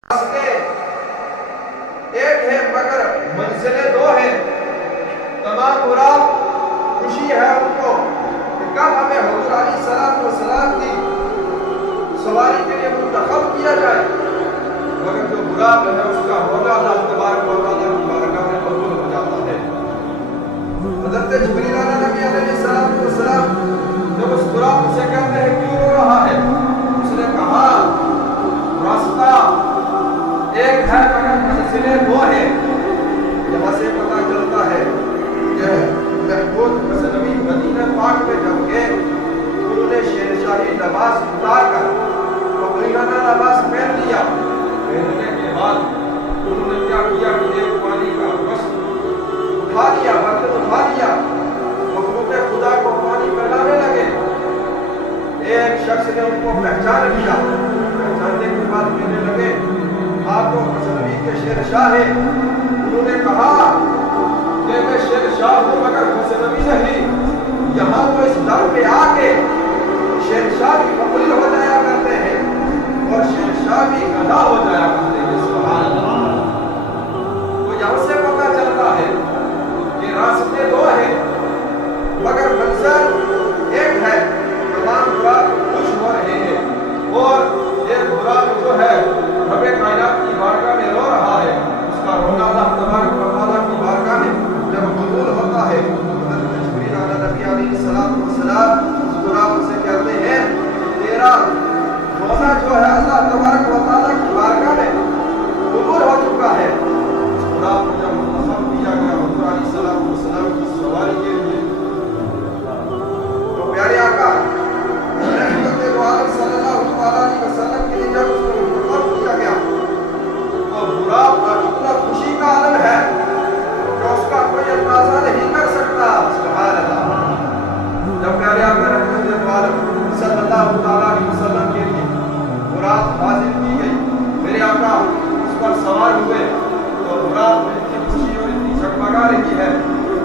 راستے ایک ہے مگر منزلیں دو ہیں. تمام مراد خوشی ہے ان کو کہ کب ہمیں حضور علیہ السلام کی سواری کے لیے منتخب کیا جائے، مگر جو برا ہے اس کا ہونا اللہ تبارک و تعالیٰ کی بارگاہ میں قبول ہو جاتا ہے. حضرت جبریل نبی علیہ السلام جب اس برا سے کہتے ہیں کیوں رو رہا ہے، اس نے کہا راستہ ایک ہے مگر منزلیں دو ہیں. یہاں سے پتہ چلتا ہے کہ محمود غزنوی مدینہ پاک میں جب گئے انہوں نے شہنشاہی لباس اتار کر فقیرانہ لباس پہن لیا. پہننے کے بعد انہوں نے کیا کیا کہ ایک پانی کا بس اٹھا لیا، برتن اٹھا لیا، مخلوق خدا کو پانی پلانے لگے. ایک شخص نے ان کو پہچان لیا، پہچاننے کے بعد کہنے لگے آپ تو غزنوی کے شہنشاہ ہیں. انہوں نے کہا کہ میں شہنشاہ ہوں مگر غزنوی نہیں. یہاں تو اس در پہ آ کے شہنشاہ بھی قبول ہو جایا کرتے ہیں اور شہنشاہ بھی گدا ہو جایا کرتے ہیں. سبحان اللہ. تو یہاں سے پتہ چلتا ہے کہ راستے دو ہیں مگر منزل ایک ہے. تمام براد خوش ہو رہے ہیں اور ایک براد جو ہے رب کائنات کی بارگاہ میں رو رہا ہے. اس کا رونا اللہ تبارک و تعالیٰ کی بارگاہ میں جب قبول ہوتا ہے حضرت جبریل نبی علیہ السلام اس براد سے کہتے ہیں تیرا رونا جو ہے اللہ تبارک و تعالیٰ کی بارگاہ میں قبول ہو چکا ہے. اس براد کو جب منتخب کیا گیا حضور علیہ السلام کی سواری کے لیے تو پیارے آقا رحمت دو عالم صلی اللہ علیہ وسلم کے لیے جب اس کو منتخب کیا گیا تو براد اتنا خوشی کا عالم ہے کہ اس کا کوئی اندازہ نہیں کر سکتا. سبحان اللہ. جب پیارے آقا رحمت دو عالم صلی اللہ علیہ وسلم کے لیے براد حاضر کی گئی، میرے آقا اس پر سوار ہوئے تو براد میں اتنی خوشی اور اتنی جگمگا رہی ہے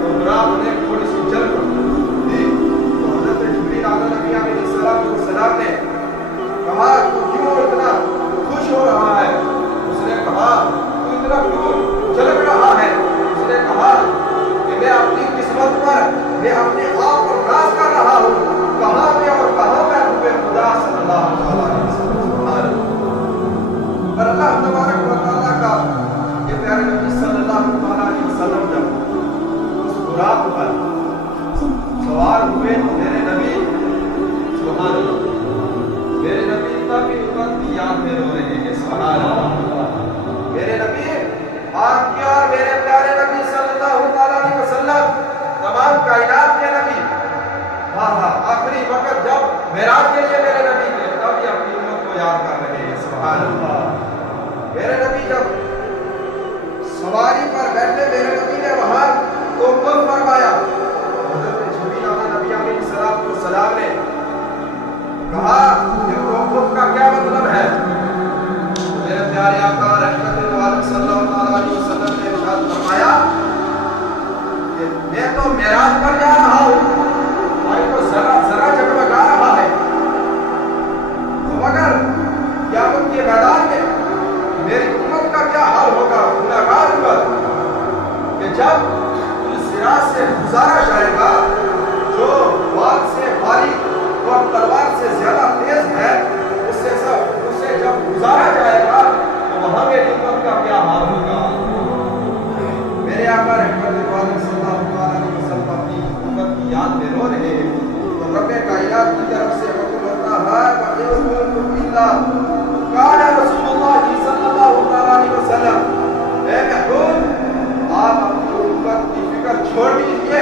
تو براد نے تھوڑی سی جل دی. تو حضرت جبریل نبی علیہ السلام نے کہا تو کیوں اتنا خوش ہو رہا ہے؟ اس نے کہا تو اتنا کیوں جلک رہا ہے؟ اس نے کہا کہ میں اپنی قسمت پر میں اپنے آپ پر راز کر رہا ہوں کہاں میں اور کہاں میں ہوئے خدا صلی اللہ علیہ وسلم. پر اللہ تبارک و تعالیٰ کا یہ پیارے نبی صلی اللہ علیہ وسلم جب اس براد پر سوار ہوئے میرے نبی سبحان اللہ میرے نبی تبھی امت کی یاد میں رو رہے ہیں. سبحان اللہ. میرے نبی آپ کی اور میرے پیارے نبی صلی اللہ علیہ وسلم تمام کائنات کے نبی آخری وقت جب معراج کے لیے میرے نبی کے تب یہ اپنی امت کو یاد کر رہے ہیں. سبحان اللہ. میرے نبی جب سواری پر بیٹھے میرے نبی نے وہاں توقف فرمایا. حضرت جبریل نبی علیہ السلام نے کہا کہ توقف کا کیا مطلب ہے؟ میرے پیارے آقا رحمت اللہ صلی اللہ علیہ وسلم نے ارشاد فرمایا کہ میں تو معراج پر جا رہا ہوں بھائی تو ذرا جگمگا رہا ہے تو مگر قیامت کے میدان میں میری امت کا کیا حال ہوگا گناہگار امت کہ جب اس صراط سے گزارا جائے گا جو بال سے بھاری اور تلوار سے زیادہ تیز ہے اسے جب گزارا جائے گا تو وہاں میری امت کا کیا حال ہوگا. میرے آقا رحمت اللہ صلی اللہ علیہ وسلم اپنی امت کی یاد میں رو رہے ہیں تو رب کائنات کی طرف سے حکم ہوتا ہے قال رسول اللہ صلی اللہ علیہ وسلم اے محبوب آپ اپنی امت کی فکر چھوڑ دیجئے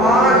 5